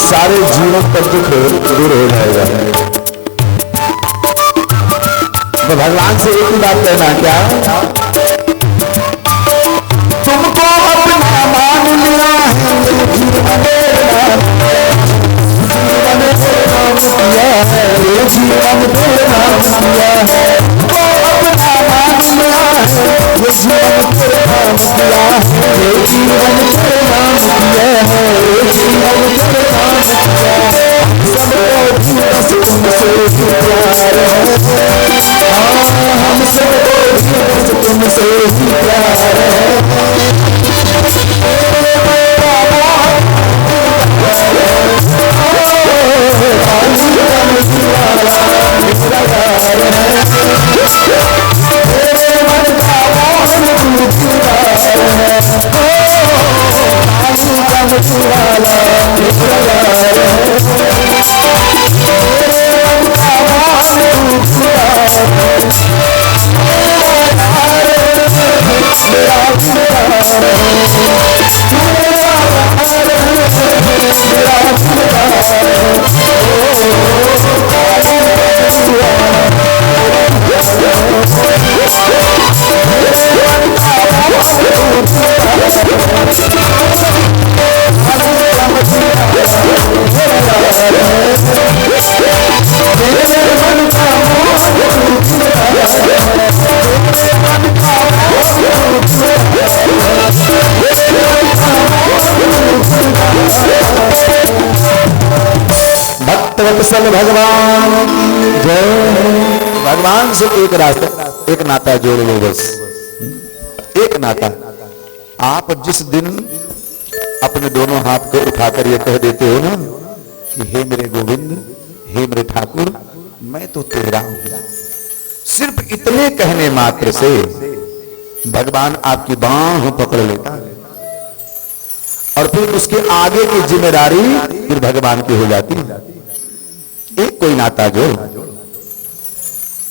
सारे जीवन का दुख दूर हो जाएगा। तो भगवान से एक ही बात कहना, क्या तुमको अपना मान लिया है, जीवन तेरा नाम किया है, ये जीवन तेरा नाम किया है, तुमको अपना मान लिया है, ये जीवन तेरा नाम किया है, ये जीवन तेरा नाम किया है, ये जीवन तेरा नाम किया है, सबको तुमसे प्यार है, हम सबको तुमसे ही प्यार है। भक्तवत्सल भगवान जय। भगवान से एक रास्ता, एक नाता जोड़ लो, बस एक नाता। आप जिस दिन अपने दोनों हाथ को उठाकर ये कह देते हो ना कि हे मेरे गोविंद, हे मेरे ठाकुर, मैं तो तेरा हूं, सिर्फ इतने कहने मात्र से भगवान आपकी बांह पकड़ लेता है और फिर उसके आगे की जिम्मेदारी फिर भगवान की हो जाती है। एक कोई नाता जो,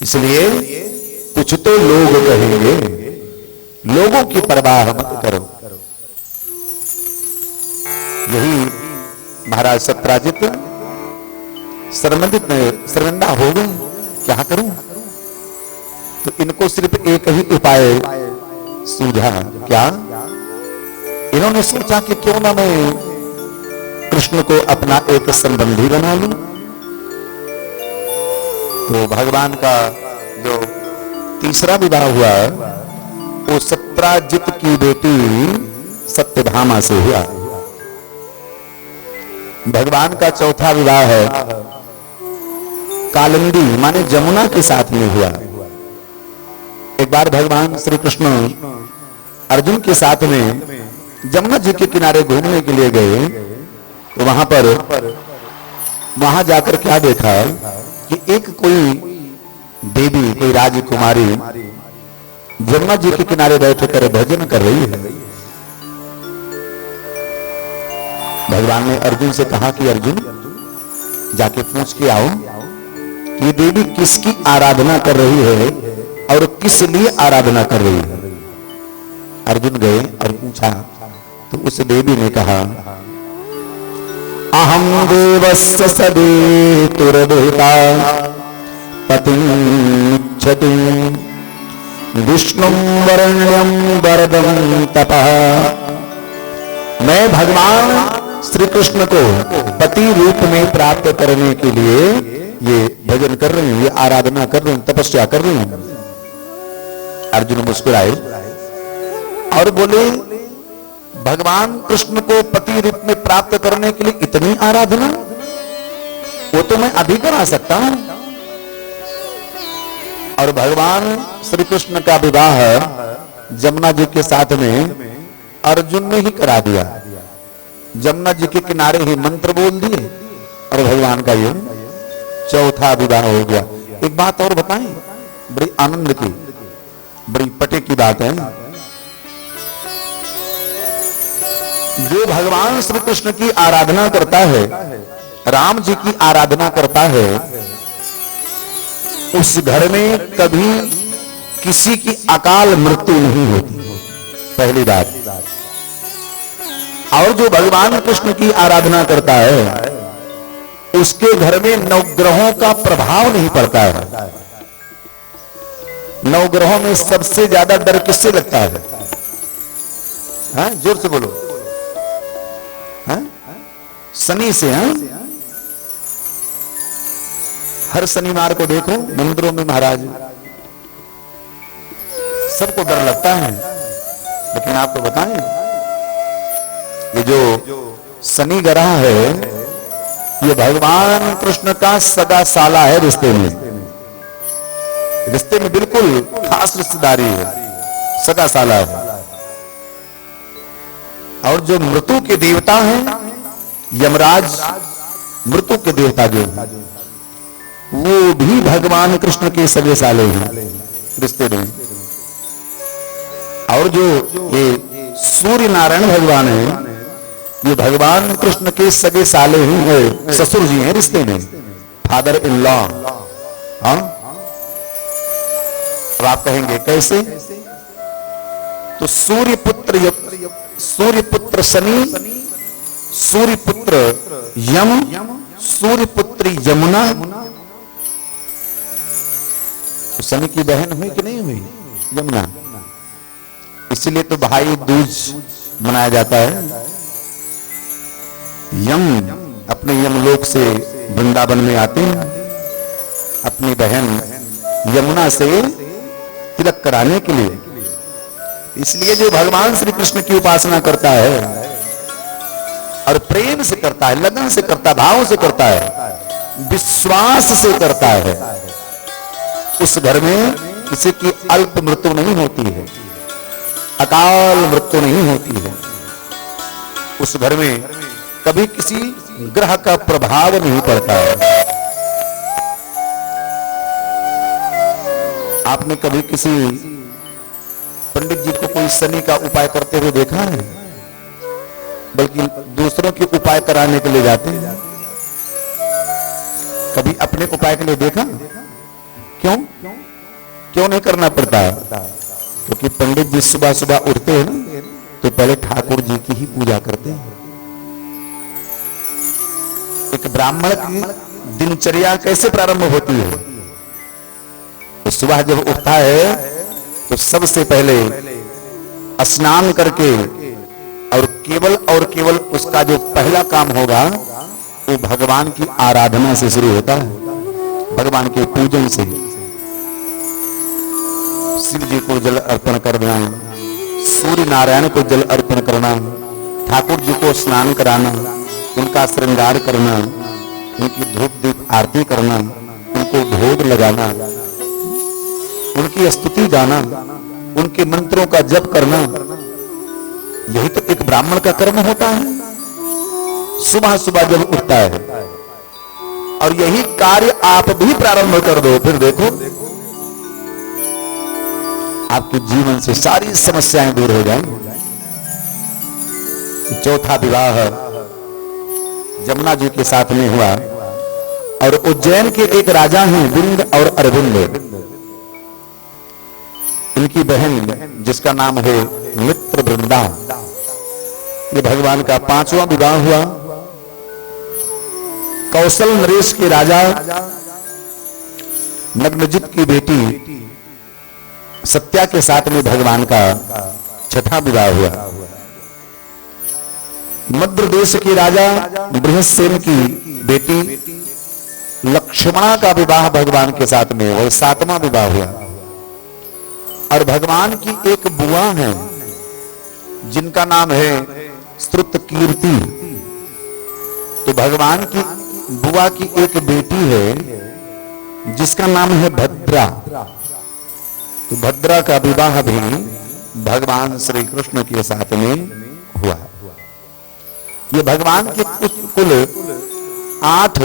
इसलिए कुछ तो लोग कहेंगे, लोगों की परवाह मत करो। यही महाराज सत्राजित शर्मिंदा हो गए, क्या करूं? तो इनको सिर्फ एक ही उपाय सूझा, क्या? इन्होंने सोचा कि क्यों ना मैं कृष्ण को अपना एक संबंधी बना लूं। तो भगवान का जो तीसरा विवाह हुआ वो सत्राजित की बेटी सत्यभामा से हुआ। भगवान का चौथा विवाह है कालिंदी माने जमुना के साथ में हुआ। एक बार भगवान श्री कृष्ण अर्जुन के साथ में जमुना जी के किनारे घूमने के लिए गए, तो वहां जाकर क्या देखा कि एक कोई देवी, कोई राजकुमारी जमुना जी के किनारे बैठकर भजन कर रही है। भगवान ने अर्जुन से कहा कि अर्जुन जाके पूछ के आओ कि ये देवी किसकी आराधना कर रही है और किस लिए आराधना कर रही है। अर्जुन गए और पूछा, तो उस देवी ने कहा, अहम देवस्य सदेतुर्देवता पतिच्छति विष्णुं वरण्यं वरदं तपः। मैं भगवान श्री कृष्ण को पति रूप में प्राप्त करने के लिए ये भजन कर रही हूं, ये आराधना कर रही हूं, तपस्या कर रही हूं। अर्जुन मुस्कुराए और बोले, भगवान कृष्ण को पति रूप में प्राप्त करने के लिए इतनी आराधना, वो तो मैं अभी करा सकता हूं। और भगवान श्री कृष्ण का विवाह जमुना जी के साथ में अर्जुन ने ही करा दिया। जमुना जी के किनारे ही मंत्र बोल दिए और भगवान का ये चौथा विवाह हो गया। एक बात और बताएं, बड़ी आनंद की, बड़ी पटे की बात है। जो भगवान श्री कृष्ण की आराधना करता है, राम जी की आराधना करता है, उस घर में कभी किसी की अकाल मृत्यु नहीं होती। पहली बात। और जो भगवान कृष्ण की आराधना करता है उसके घर में नवग्रहों का प्रभाव नहीं पड़ता है। नवग्रहों में सबसे ज्यादा डर किससे लगता है? हाँ? जोर से बोलो। हाँ? शनि से। हाँ? हर शनिवार को देखो मंदिरों में महाराज सबको डर लगता है। लेकिन आपको बताएं, ये जो शनि ग्रह है ये भगवान कृष्ण का सगा साला है। रिश्ते में बिल्कुल खास रिश्तेदारी है, सगा साला है। और जो मृत्यु के देवता हैं यमराज, मृत्यु के देवता जो वो भी भगवान कृष्ण के सगे साले हैं रिश्ते में। और जो ये सूर्य नारायण भगवान है ये भगवान कृष्ण के सगे साले ही हैं, ससुर जी हैं रिश्ते में, फादर इन लॉ। हाँ? अब आप कहेंगे कैसे? तो सूर्य पुत्र शनि, सूर्य पुत्र यम, सूर्य पुत्री यमुना। तो शनि की बहन हुई कि नहीं हुई? यमुना। इसलिए तो भाई दूज मनाया जाता है। यम अपने यमलोक से वृंदावन में आते हैं अपनी बहन यमुना से तिलक कराने के लिए। इसलिए जो भगवान श्री कृष्ण की उपासना करता है और प्रेम से करता है, लगन से करता है, भाव से करता है, विश्वास से करता है, उस घर में किसी की अल्प मृत्यु नहीं होती है, अकाल मृत्यु नहीं होती है। उस घर में कभी किसी ग्रह का प्रभाव नहीं पड़ता है। आपने कभी किसी पंडित जी को कोई शनि का उपाय करते हुए देखा है? बल्कि दूसरों के उपाय कराने के लिए जाते हैं। कभी अपने उपाय के लिए देखा? क्यों नहीं करना पड़ता? क्योंकि पंडित जी सुबह सुबह उठते हैं ना तो पहले ठाकुर जी की ही पूजा करते हैं। एक ब्राह्मण की दिनचर्या कैसे प्रारंभ होती है? तो सुबह जब उठता है तो सबसे पहले स्नान करके और केवल उसका जो पहला काम होगा वो भगवान की आराधना से शुरू होता है, भगवान के पूजन से। शिव जी को जल अर्पण करना, सूर्य नारायण को जल अर्पण करना, ठाकुर जी को स्नान कराना, उनका श्रृंगार करना, उनकी धूप दीप आरती करना, उनको भोग लगाना, उनकी स्तुति गाना, उनके मंत्रों का जप करना। यही तो एक ब्राह्मण का कर्म होता है सुबह सुबह जब उठता है। और यही कार्य आप भी प्रारंभ कर दो, फिर देखो आपके जीवन से सारी समस्याएं दूर हो जाएंगी। चौथा विवाह जमुना जी के साथ में हुआ। और उज्जैन के एक राजा हैं विंद और अरविंद, इनकी बहन जिसका नाम है मित्र वृंदा। ये भगवान का 5वां विवाह हुआ। कौशल नरेश के राजा नग्नजित की बेटी सत्या के साथ में भगवान का 6वां विवाह हुआ। मध्य देश के राजा बृहस्सेन की बेटी लक्ष्मणा का विवाह भगवान के साथ में और 7वां विवाह हुआ। और भगवान की एक बुआ है जिनका नाम है स्तुत कीर्ति। तो भगवान की बुआ की एक बेटी है जिसका नाम है भद्रा। तो भद्रा का विवाह भी भगवान श्री कृष्ण के साथ में हुआ। ये भगवान के कुल 8